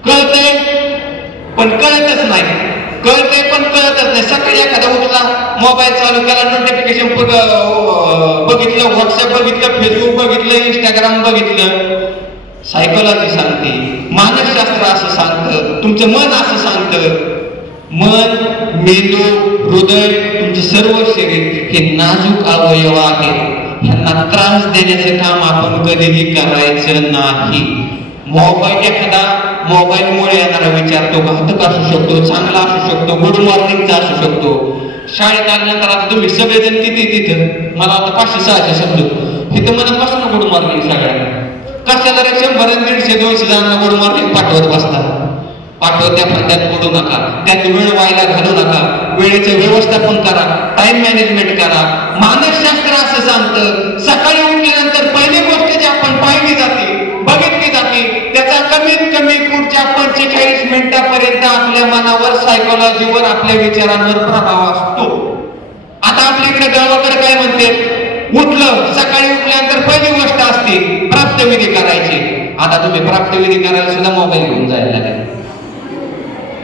कळतंय पण कळतच नाही, कळतंय पण कळतच नाही. सकाळी एखादा उठला, मोबाईल चालू केला, नोटिफिकेशन बघितलं, व्हॉट्सअप बघितलं, फेसबुक बघितलं, इंस्टाग्राम बघितलं. सायकोलॉजी सांगते, मानसशास्त्र असं सांगतं, तुमचं मन असं सांगतं. मन, मेंदू, हृदय, तुमचं सर्व शरीर हे नाजूक अवयव आहेत. ह्यांना त्रास देण्याचं काम आपण कधीही करायचं नाही. मोबाईलमुळे येणारा विचार तो घातक असू शकतो, चांगला असू शकतो, गुड मॉर्निंगचा असू शकतो. शाळेत आल्यानंतर आता तुम्ही सगळेजण किती तिथं मला आता 500-600 शब्द तिथं मनापासून गुड मॉर्निंग सगळ्यांना. कशाला रे 100-150-200 जणांना गुड मॉर्निंग पाठवत बसतात. पाठवत्या पण त्यात पडू नका, त्यात वेळ व्हायला घालू नका, वेळेचं व्यवस्थापन करा, टाइम मॅनेजमेंट करा. मानसशास्त्र असं सांगतं सकाळी उठल्यानंतर पहिली गोष्ट जी आपण पाहिली जाते, बघितली जाते, त्याचा कमीत कमी पुढच्या 45 मिनिटापर्यंत आपल्या मनावर, सायकोलॉजीवर, आपल्या विचारांवर प्रभाव असतो. आता आपल्या इकडे गावाकडे काय म्हणते, उठलं सकाळी उठल्यानंतर पहिली गोष्ट असते प्राप्तविधी करायची. आता तुम्ही प्राप्तविधी करायला सुद्धा मोबाईल घेऊन जायला लागेल.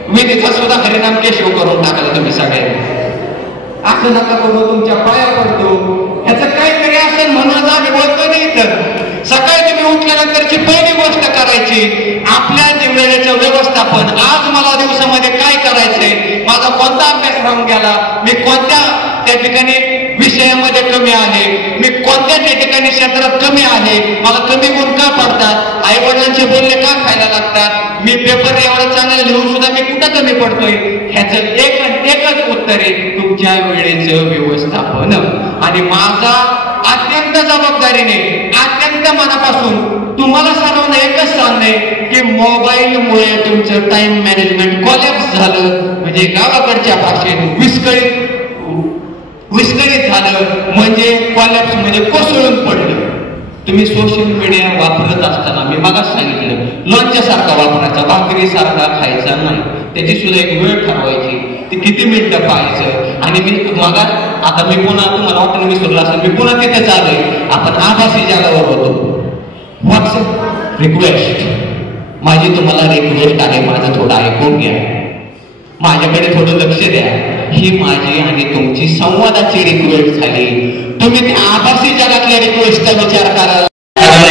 विधीचा सुद्धा हरिनाम केशव करून टाकला तुम्ही सगळ्यांनी. असं नका करू, तुमच्या पाया पडतो. ह्याचं काहीतरी असेल म्हणून आम्ही बोलतो नाही. तर सकाळी तुम्ही उठल्यानंतरची पहिली गोष्ट करायची आपल्या वेळेचं व्यवस्थापन. आज मला दिवसामध्ये काय करायचंय, माझा कोणता अभ्यास राहून गेला, मी कोणत्या त्या ठिकाणी विषयामध्ये कमी आहे, मी कोणत्या त्या ठिकाणी क्षेत्रात कमी आहे, मला कमी गुण का पडतात, आई वडिलांचे बोलणे का खायला लागतात, मी पेपर एवढा चांगला लिहून सुद्धा मी कुठं कमी पडतोय. ह्याचं एकच उत्तर आहे तुमच्या वेळेचं व्यवस्थापन. आणि माझा अत्यंत जबाबदारीने, अत्यंत मनापासून तुम्हाला सर्वांना एकच सांगणे की मोबाईलमुळे तुमचं टाइम मॅनेजमेंट कोलॅप्स झालं, म्हणजे गावाकडच्या भाषेत विस्कळीत झालं, म्हणजे कोलॅप्स म्हणजे कोसळून पडलं. तुम्ही सोशल मीडिया वापरत असताना मी मगाच सांगितलं लोणच्यासारखा वापरायचा, भाकरीसारखा खायचा नाही. त्याची सुद्धा एक वेळ ठरवायची, ती किती मिनिटं पाहायचं. आणि मी आता मी पुन्हा तुम्हाला वाटणं विसरलं असेल, मी पुन्हा तिथे चाललोय. आपण आभासी जागावर होतो. व्हॉट्सअप रिक्वेस्ट, माझी तुम्हाला रिक्वेस्ट आहे, माझं थोडं ऐकून घ्या, माझ्याकडे थोडं लक्ष द्या. ही माझी आणि तुमची संवादाची रिक्वेस्ट झाली. तुम्ही त्या आभासी जगातल्या रिक्वेस्टचा विचार करायला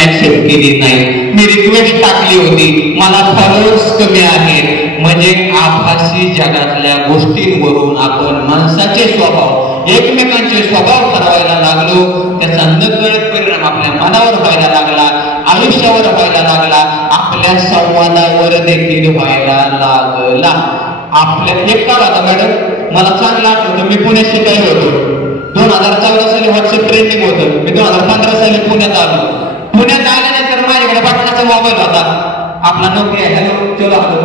ऍक्सेप्ट केली नाही. मी रिक्वेस्ट टाकली होती, मला फॉलोअर्स कमी आहेत, म्हणजे आभासी जगातल्या गोष्टींवरून आपण माणसाचे स्वभाव, एकमेकांचे स्वभाव ठरवायला लागलो. त्याचा नकळत परिणाम आपल्या मनावर व्हायला लागला, आयुष्यावर व्हायला लागला, आपल्या संवादावर देखील व्हायला लागला. आपल्या एक काळ आता मॅडम मला चांगलं आठवतं, मी पुण्यात शिकायला होतो. 2014 साली व्हॉट्सअप ट्रेंडिंग होतं. मी 2015 साली पुण्यात आलो. पुण्यात आल्यानंतर माझ्याकडे बटनाचा मोबाईल होता आपला नोकिया. हॅलो चलो आलो,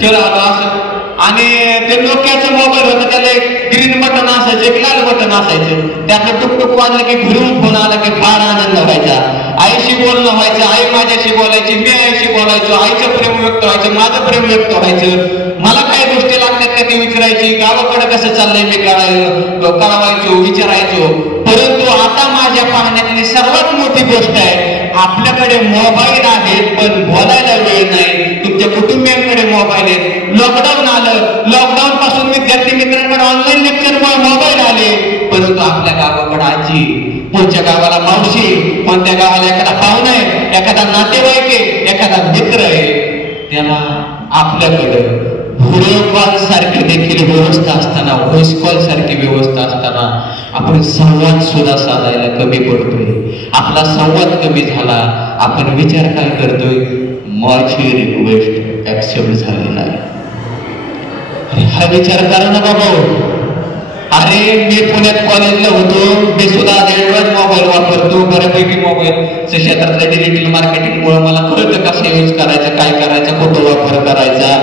चलो आलो असं आणि ते नोकियाचं मोबाईल होतं, त्याला एक ग्रीन बटन असायचं, एक लाल बटन असायचं. त्यातलं टुकटुक वाजलं की घरून फोन आला की फार आनंद व्हायचा. आईशी बोलणं व्हायचं, आई माझ्याशी बोलायची, मी आईशी बोलायचो, आईचं प्रेम व्यक्त व्हायचं, माझं प्रेम व्यक्त व्हायचं. मला काही गोष्टी लागतात का ती विचारायची, गावाकडे कसं चाललंय मी कळवायचो, विचारायचो. परंतु आता माझ्या पाहण्यातली सर्वात मोठी गोष्ट आहे, आपल्याकडे मोबाईल आहेत पण बोलायला वेळ नाही. तुमच्या कुटुंबियांकडे मोबाईल आहेत. लॉकडाऊन आलं, लॉकडाऊन पासून विद्यार्थी मित्रांकडे ऑनलाईन लेक्चरमुळे मोबाईल आले, परंतु आपल्या गावाकडे आजी, पुढच्या गावाला मावशी, कोणत्या गावाला एखादा पाहुणा आहे, एखादा नातेवाईक आहे, एखादा मित्र आहे, त्याला आपल्याकडं व्हिडिओ कॉल सारखी देखील व्यवस्था असताना, व्हॉइस कॉल सारखी व्यवस्था असताना आपण संवाद सुद्धा साधायला कमी पडतोय. आपला संवाद कमी झाला. आपण विचार काय करतोय, माझी रिक्वेस्ट ऍक्सेप्ट झाली नाही. हा विचार करा ना बाबा. अरे मी पुण्यात कॉलेजला होतो, मी सुद्धा अँड्रॉइड मोबाईल वापरतो, बऱ्यापैकी मोबाईलच्या क्षेत्रातल्या डिजिटल मार्केटिंगमुळे मला कळतं कसं यूज करायचं, काय करायचं, कुठं वापर करायचा.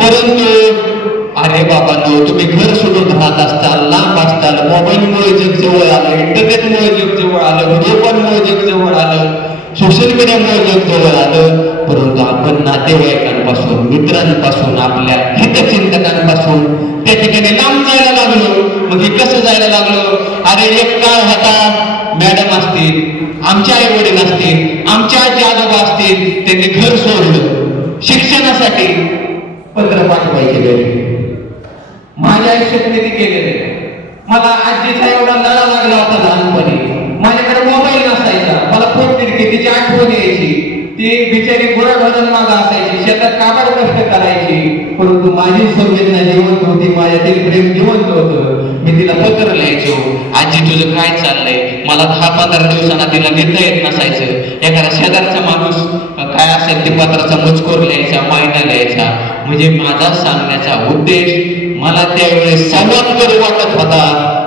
परंतु अरे बाबा नो, तुम्ही घर सोडून राहत असताल, लांब असताल, मोबाईलमुळे जग जवळ आलं, इंटरनेटमुळे जग जवळ आलं, व्हिडिओ कॉलमुळे जग जवळ आलं, सोशल मीडियामुळे जग जवळ आलं. परंतु आपण नातेवाईकांपासून, मित्रांपासून, आपल्या हितचिंतकांपासून त्या ठिकाणी लांब जायला लागलो. मग हे कसं जायला लागलो? अरे एक काळ होता, मॅडम असतील, आमचे आई वडील असतील, आमच्या आजी आजोबा असतील, त्यांनी घर सोडलं शिक्षणासाठी, पत्र पाठवायचे घरी. माझ्या आयुष्यात मी ते केलेले. मला आजीचा एवढा लढा लागला होता लहानपणी. माझ्याकडे मोबाईल नसायचा, मला फोन तिरकी तिची आठवण यायची. ती बिचारी गुराढोरां मागं असायची, शेतात काबाड कष्ट करायची, परंतु माझी संवेदना जिवंत होती, माझ्यातील प्रेम जिवंत होतं. मी तिला पत्र लिहायचो, आजी तुझं काय चाललंय. मला 10-15 दिवसांना तिला लिहिता येत नसायचं. एखादा शेजारचा माणूस काय असेल ते पत्राचा मजकूर लिहायचा, मायना लिहायचा. म्हणजे माझा सांगण्याचा उद्देश, मला त्यावेळेस संवाद करू वाटत होता,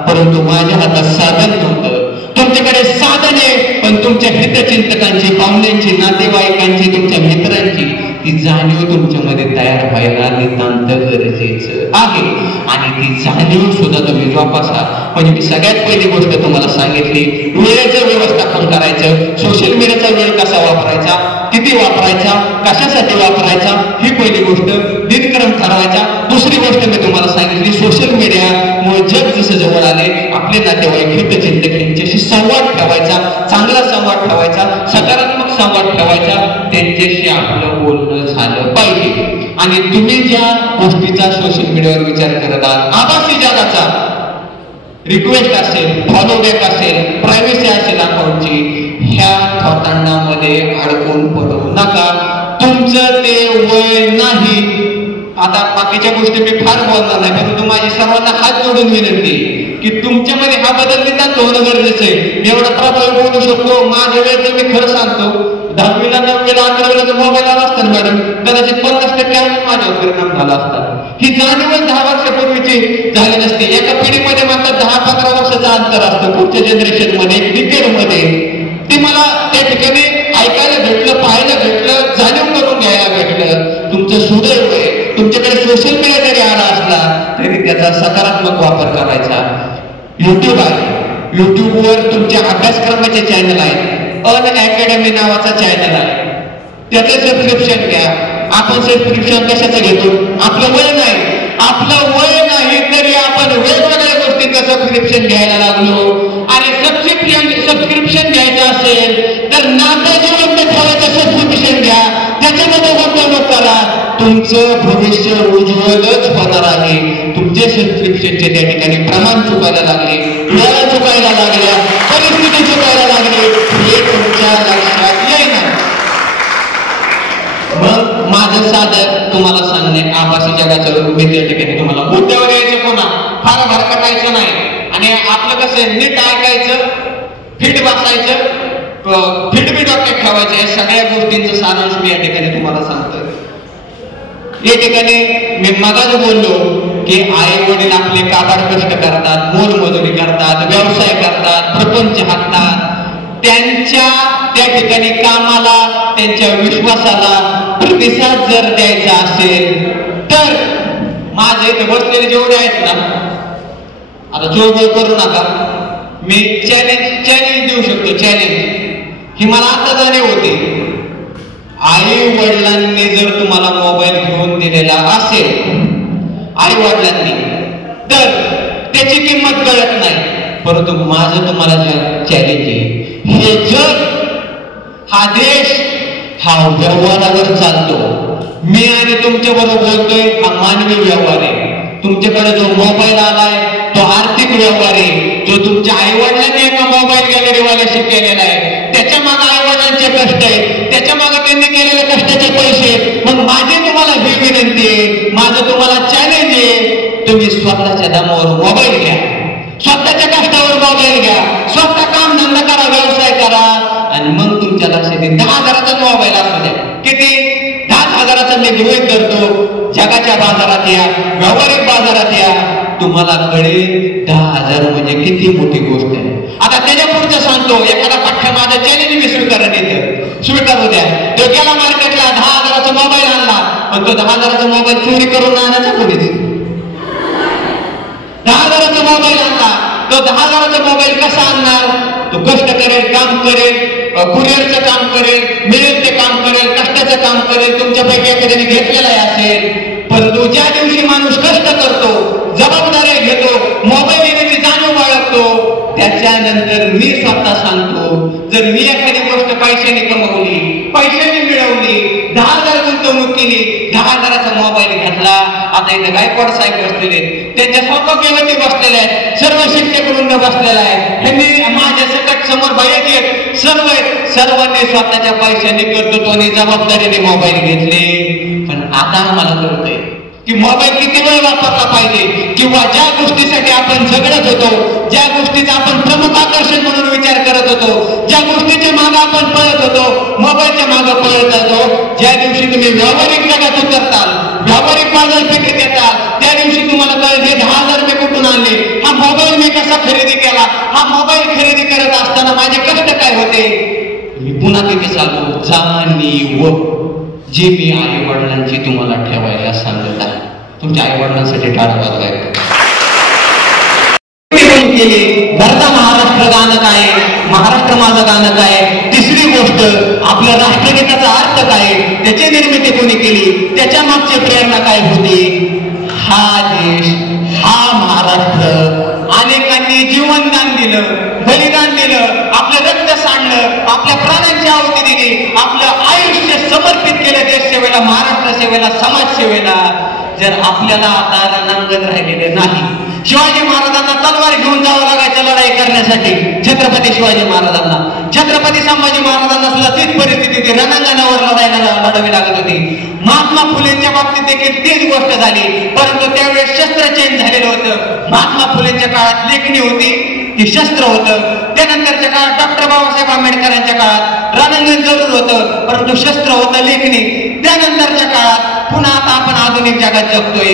परंतु माझ्या हातात साधन नव्हतं. तुमच्याकडे साधन आहे, पण तुमच्या हितचिंतकांची, पाहुण्यांची, नातेवाईकांची, तुमच्या मित्रांची ती जाणीव तुमच्यामध्ये तयार व्हायला नितांत गरजेचं आहे. आणि ती जाणीव सुद्धा तुम्ही जोपासा. म्हणजे मी सगळ्यात पहिली गोष्ट तुम्हाला सांगितली, वेळेचं व्यवस्थापन करायचं. सोशल मीडियाचा वेळ कसा वापरायचा, किती वापरायचा, कशासाठी वापरायचा, ही पहिली गोष्ट. दिनक्रम ठरवायचा. दुसरी गोष्ट मी तुम्हाला सांगितली, सोशल मीडियामुळे जग जसं जवळ आले, आपले नातेवाईक, हितचिंतक यांच्याशी संवाद ठेवायचा, चांगला संवाद ठेवायचा, सकारात्मक संवाद ठेवायचा, त्यांच्याशी आपलं बोलणं झालं पाहिजे. आणि तुम्ही ज्या गोष्टीचा सोशल मीडियावर विचार करत आहात, आभासी जगाचा, रिक्वेस्ट असेल, फॉलोबॅक असेल, प्रायव्हसी असेल अकाउंटची, ह्या थोटांडामध्ये अडकून पडू नका. तुमचं ते वय नाही. आता बाकीच्या गोष्टी मी फार बोलणार नाही, परंतु माझी सर्वांना हात जोडून विनंती की तुमच्यामध्ये हा बदल नितांत होणं गरजेचं आहे. मी एवढा प्रभावी बोलू शकतो. माझ्या वेळेचं मी खरं सांगतो, 10वीला 9वीला 11वीला मोबाईल आला असता मॅडम, कदाचित 50% माझ्यावर परिणाम झाला असता. ही जाणीवच 10 वर्षापूर्वीची झाली नसती. एका पिढीमध्ये मात्र 10-15 वर्षाचं अंतर असतं. पुढच्या जनरेशन मध्ये, डिकेड मध्ये, ते मला त्या ठिकाणी ऐकायला भेटलं, पाहायला भेटलं, जाणीव करून घ्यायला भेटलं. तुमचं सुदैव आहे, तुमच्याकडे सोशल मीडिया जरी आला असला तरी त्याचा सकारात्मक वापर करायचा. युट्यूब आहे, युट्यूबवर तुमच्या अभ्यासक्रमाचे चॅनल आहेत. अनअकॅडमी नावाचा चॅनल आहे, त्याचं सबस्क्रिप्शन घ्या. आपण सबस्क्रिप्शन कशाचं घेतो? आपलं वय नाही, आपलं वय नाही तरी आपण वेगवेगळ्या गोष्टींचं सबस्क्रिप्शन घ्यायला लागलो. आणि सबस्क्रिप्शन घ्यायचं असेल तर नातं जिवंत ठेवायचं सबस्क्रिप्शन घ्या, त्याच्यामध्ये गुंतवणूक करा. तुमचं भविष्य उज्ज्वलच होणार आहे. तुमचे सबस्क्रिप्शनचे त्या ठिकाणी प्रमाण चुकायला लागले, वेळा चुकायला लागल्या, परिस्थिती चुकायला लागली, हे तुमच्या लक्षात येईना. मग माझं साधं तुम्हाला सांगणे, आभासी जगाचं मी त्या ठिकाणी तुम्हाला मुद्द्यावर यायचं, पुन्हा फार भरकटायचं नाही. आणि आपलं कसं नीट ऐकायचं, फिट बसायचं, फिट बी डोक्यात ठेवायचं. या सगळ्या गोष्टींचं सारांश मी या ठिकाणी तुम्हाला सांगतोय. या ठिकाणी मी मगाच बोललो की आई वडील आपले काबाड कष्ट करतात, मोलमजुरी करतात, व्यवसाय करतात, प्रपंच हाकतात. त्यांच्या त्या ठिकाणी कामाला, त्यांच्या विश्वासाला प्रतिसाद जर द्यायचा असेल तर माझ्या इथे बसलेले जेवढे आहेत ना, आता चोगळ करू नका, मी चॅलेंज देऊ शकतो, चॅलेंज. ही मला आता जाणीव होती, आई वडिलांनी जर तुम्हाला मोबाईल घेऊन दिलेला असेल, आई वडिलांनी, तर त्याची किंमत कळत नाही. परंतु माझं तुम्हाला चॅलेंज आहे, हे जग, हा देश, हा व्यवहारावर चालतो. मी आणि तुमच्या बरोबर बोलतोय, हा मानवी व्यवहार आहे. तुमच्याकडे जो मोबाईल आलाय तो आर्थिक व्यवहार आहे, जो तुमच्या आई वडिलांनी एका मोबाईल गॅलरीवाल्याशी केलेला आहे. त्याच्या मागे आई वडिलांचे कष्ट आहेत, त्याच्या मागे त्यांनी केलेले कष्टाचे पैसे. मग माझी तुम्हाला ही विनंती आहे, माझं तुम्हाला चॅलेंज आहे, तुम्ही स्वतःच्या दमावर मोबाईल घ्या, स्वतःच्या कष्टावर मोबाईल घ्या, स्वतः काम धंदा करा, व्यवसाय करा, आणि मग तुमच्या लक्षात येईल 10,000चा मोबाईल असू द्या, किती 10,000चा मी गृहीत करतो. जगाच्या बाजारात या, व्यावहारिक बाजारात या, तुम्हाला कळेल 10,000 म्हणजे किती मोठी गोष्ट आहे. आता त्याच्या पुढचं सांगतो, एखादा पठ्य माझं चॅलेंज मी स्वीकारू द्या. तो गेला मार्केटला, 10,000चा मोबाईल आणला, पण तो 10,000चा मोबाईल चोरी करून आणायचा कोणीच. 10,000चा मोबाईल आणला, तो 10,000चा मोबाईल कसा आणणार? तो कष्ट करेल, काम करेल, कुरिअरचं काम करेल, मिळेल ते काम करेल, कष्टाचं काम करेल, तुमच्यापैकी एखाद्याने घेतलेलं असेल. परंतु ज्या दिवशी माणूस कष्ट करतो, जबाबदारी घेतो, मोबाईल येण्याची जाणीव बाळगतो, त्याच्यानंतर मी स्वतः सांगतो, जर मी एखादी गोष्ट पैशाने कमवली, पैशाने मिळवली, 10,000 गुंतवणूक केली, 10,000चा मोबाईल घेतला. आता इथे गायकवाड साहेब बसलेले, त्यांच्या सहकार्यवती बसलेले आहेत, सर्व शिक्षक बसलेला आहे, त्यांनी माझ्या सकट समोर बाहेर येत सर्वांनी स्वतःच्या पैशाने, कर्तृत्वाने, जबाबदारीने मोबाईल घेतले. पण आता आम्हाला कळतंय की मोबाईल किती वेळ वापरला पाहिजे, किंवा ज्या गोष्टीसाठी आपण झगडत होतो, ज्या गोष्टीचा आपण प्रमुख आकर्षण म्हणून विचार करत होतो, ज्या गोष्टीच्या मागे आपण पळत होतो, मोबाईलच्या मागे पळत होतो, ज्या दिवशी तुम्ही व्यावहारिक जगात उतरताल, व्यावहारिक बाजारपेठेत येताल, त्या दिवशी तुम्हाला कळेल हे 10,000 रुपये कुठून आणले, हा मोबाईल मी कसा खरेदी केला, हा मोबाईल खरेदी करत असताना माझे कष्ट काय होते. मी पुन्हा तिथे चालू, जाणीव जे मी आई वडिलांची तुम्हाला ठेवायला सांगत आहे, तुमच्या आई वडिलांसाठी टाळा वाजवायचं केले. भरता महाराष्ट्र गाणं काय, महाराष्ट्र माझं गाणं काय. तिसरी गोष्ट, आपल्या राष्ट्रगीताचा अर्थ काय, त्याची निर्मिती कोणी केली, त्याच्या मागची प्रेरणा काय होती. हा देश, हा महाराष्ट्र, अनेकांनी जीवनदान दिलं, बलिदान दिलं, आपलं रक्त सांडलं, आपल्या प्राणांची आहुती दिली, आपलं आयुष्य समर्पित केलं देशसेवेला, महाराष्ट्र सेवेला, समाजसेवेला. जर आपल्याला आता रणांगण राहिलेले नाही, शिवाजी महाराजांना तलवार घेऊन जावं लागायचं लढाई करण्यासाठी, छत्रपती शिवाजी महाराजांना, छत्रपती संभाजी महाराजांना सुद्धा तीच परिस्थिती होती, रणांगणावर लढावी लागत होती. महात्मा फुलेंच्या बाबतीत देखील तीच गोष्ट झाली, परंतु त्यावेळेस शस्त्र चेंज झालेलं होतं. महात्मा फुलेंच्या काळात लेखणी होती, ती शस्त्र होतं. त्यानंतरच्या काळात डॉक्टर बाबासाहेब आंबेडकरांच्या काळात रणांगण जरूर होतं, परंतु शस्त्र होतं, लेखणी. त्यानंतरच्या काळात पुन्हा आता आपण आधुनिक जगात जगतोय.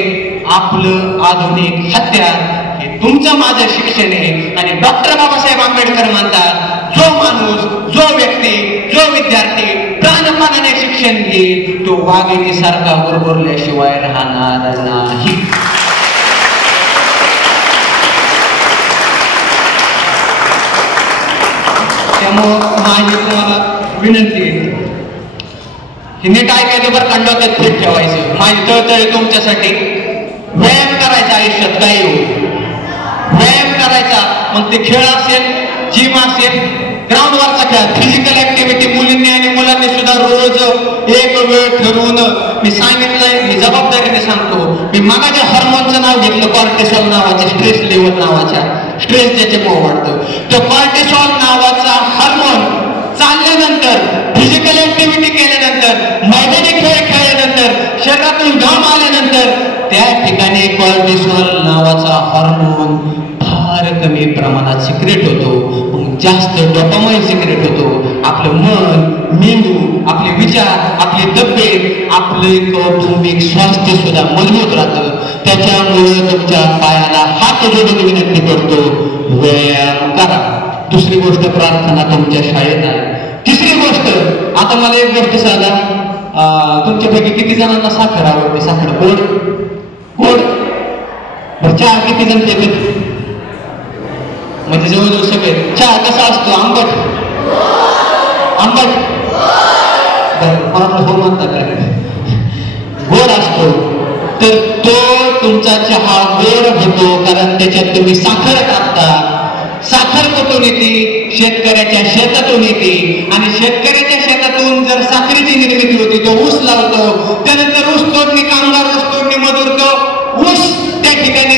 आपलं आधुनिक हत्यार हे तुमचं माझं शिक्षण आहे. आणि डॉक्टर बाबासाहेब आंबेडकर म्हणतात, जो माणूस, जो व्यक्ती, जो विद्यार्थी प्राणपणाने शिक्षण घेईल, तो वाघिणीसारखा उरबुरल्याशिवाय राहणार नाही. त्यामुळं माझी तुम्हाला विनंती आहे, हे नीट ऐकायचं बरं, कंडोक्यात फिट ठेवायचं. माझी तळतळ तुमच्यासाठी. व्यायाम करायचा आयुष्यात, काही हो व्यायाम करायचा, मग ते खेळ असेल, जिम असेल, ग्राउंडवरचा खेळ, फिजिकल ऍक्टिव्हिटी मुलींनी आणि मुलांनी सुद्धा रोज एक वेळ ठरवून. मी सांगितलंय, मी जबाबदारीने सांगतो, मी मागाच्या हार्मोनचं नाव घेतलं, कॉर्टिसॉल नावाच्या, स्ट्रेस लेवल नावाच्या, स्ट्रेस ज्याच्यामुळे वाढतं, तो कॉर्टिसॉल नावाचा हार्मोन चालल्यानंतर, फिजिकल ऍक्टिव्हिटी केल्यानंतर, मैदानी खेळ खेळल्यानंतर, शरीरातून घाम आल्यानंतर त्या ठिकाणी कॉर्टिसॉल नावाचा हार्मोन फार कमी प्रमाणात सिक्रेट होतो, मग जास्त डोपामाइन सिक्रेट होतो. आपलं मन, मेंदू, आपले विचार, आपली तब्येत, आपलं कौटुंबिक स्वास्थ्य सुद्धा मजबूत राहतं. त्याच्यामुळे तुमच्या पायाला हात जोडून विनंती करतो, व्यायाम करा. दुसरी गोष्ट, प्रार्थना तुमच्या शाळेत आहे. तिसरी गोष्ट, आता मला एक गोष्ट सांगा, तुमच्यापैकी किती जणांना साखर आवडते? साखर गोड गोड चहा किती जण पितात? म्हणजे जवळजवळ सगळे. चहा कसा असतो? आंबट आंबट मला हो म्हणतात काय? गोड असतो. तर तो तुमचा चहा गोड होतो कारण त्याच्यात तुम्ही साखर टाकता. साखर कुठून येते? शेतकऱ्याच्या शेतातून येते. आणि शेतकऱ्याच्या शेतातून जर साखरेची निर्मिती होती तो ऊस लावतो. त्यानंतर ऊस तोडणी कामगार, ऊस तोडणी मजूर तो ऊस त्या ठिकाणी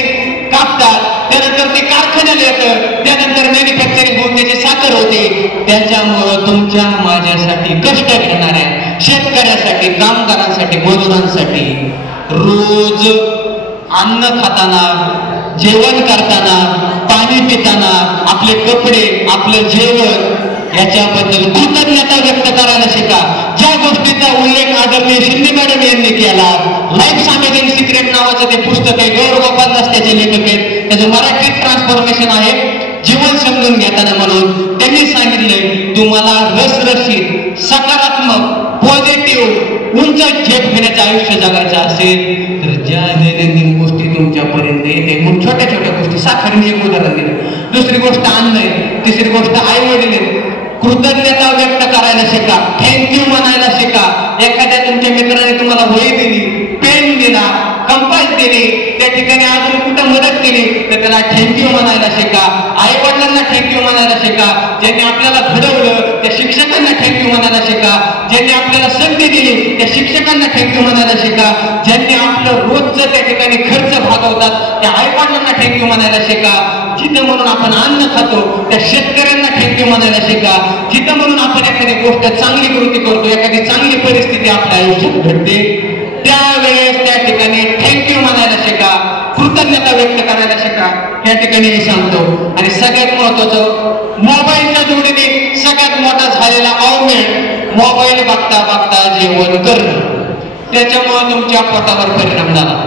कापतात. त्यानंतर ते कारखान्याला येतं. त्यानंतर मॅन्युफॅक्चरिंग होऊन त्याची साखर होते. त्याच्यामुळं तुमच्या माझ्यासाठी कष्ट घेणाऱ्या शेतकऱ्यासाठी, कामगारांसाठी, मजुरांसाठी रोज अन्न खाताना, जेवण करताना, पाणी पिताना, आपले कपडे, आपलं जेवण याच्याबद्दल कृतज्ञता व्यक्त करायला शिका. ज्या गोष्टीचा उल्लेख आदरणीय शिंदे मॅडम यांनी केला, लाईफ अमेझिंग सिक्रेट नावाचं ते पुस्तक आहे, गौरव दास त्याचे लेखक आहेत. त्याचं मराठीत ट्रान्सफॉर्मेशन आहे, जीवन समजून घेताना म्हणून. त्यांनी सांगितलंय तुम्हाला रसरशीत, सकारात्मक, पॉझिटिव्ह, उंच झेप घेण्याचं आयुष्य जगायचं असेल तर ज्या दैनंदिन गोष्टी तुमच्यापर्यंत येते, मग छोट्या छोट्या गोष्टी, साखरेने एक उदाहरण दिलं, दुसरी गोष्ट अन्न आहे, तिसरी गोष्ट आई वडील आहे. कृतज्ञता व्यक्त करायला शिका, थँक्यू म्हणायला शिका. एखाद्या तुमच्या मित्राने तुम्हाला वही दिली, पेन दिला, कंपास दिली, त्या ठिकाणी अजून कुठं मदत केली तर त्याला थँक्यू म्हणायला शिका. आई वडिलांना थँक्यू म्हणायला शिका. ज्यांनी आपल्याला घडवलं त्या शिक्षकांना थँक्यू म्हणायला शिका. ज्यांनी आपल्याला संधी दिली त्या शिक्षकांना थँक्यू म्हणायला शिका. ज्यांनी आपलं रोजचं त्या ठिकाणी खर्च भागवतात त्या आई वडिलांना थँक्यू म्हणायला शिका. जिथं म्हणून आपण अन्न खातो त्या शेतकऱ्यांना थँक्यू म्हणायला शिका. जिथं म्हणून आपण एखादी गोष्ट चांगली कृती करतो, एखादी चांगली परिस्थिती आपल्या आयुष्यात घडते, त्यावेळेस त्या ठिकाणी थँक्यू म्हणायला शिका, कृतज्ञता व्यक्त करायला शिका. या ठिकाणी मी सांगतो. आणि सगळ्यात महत्वाचं, मोबाईलच्या जोडीने सगळ्यात मोठा झालेला अवमेळ मोबाईल बघता बघता जेवण करणं. त्याच्यामुळे तुमच्या पोटावर परिणाम झाला.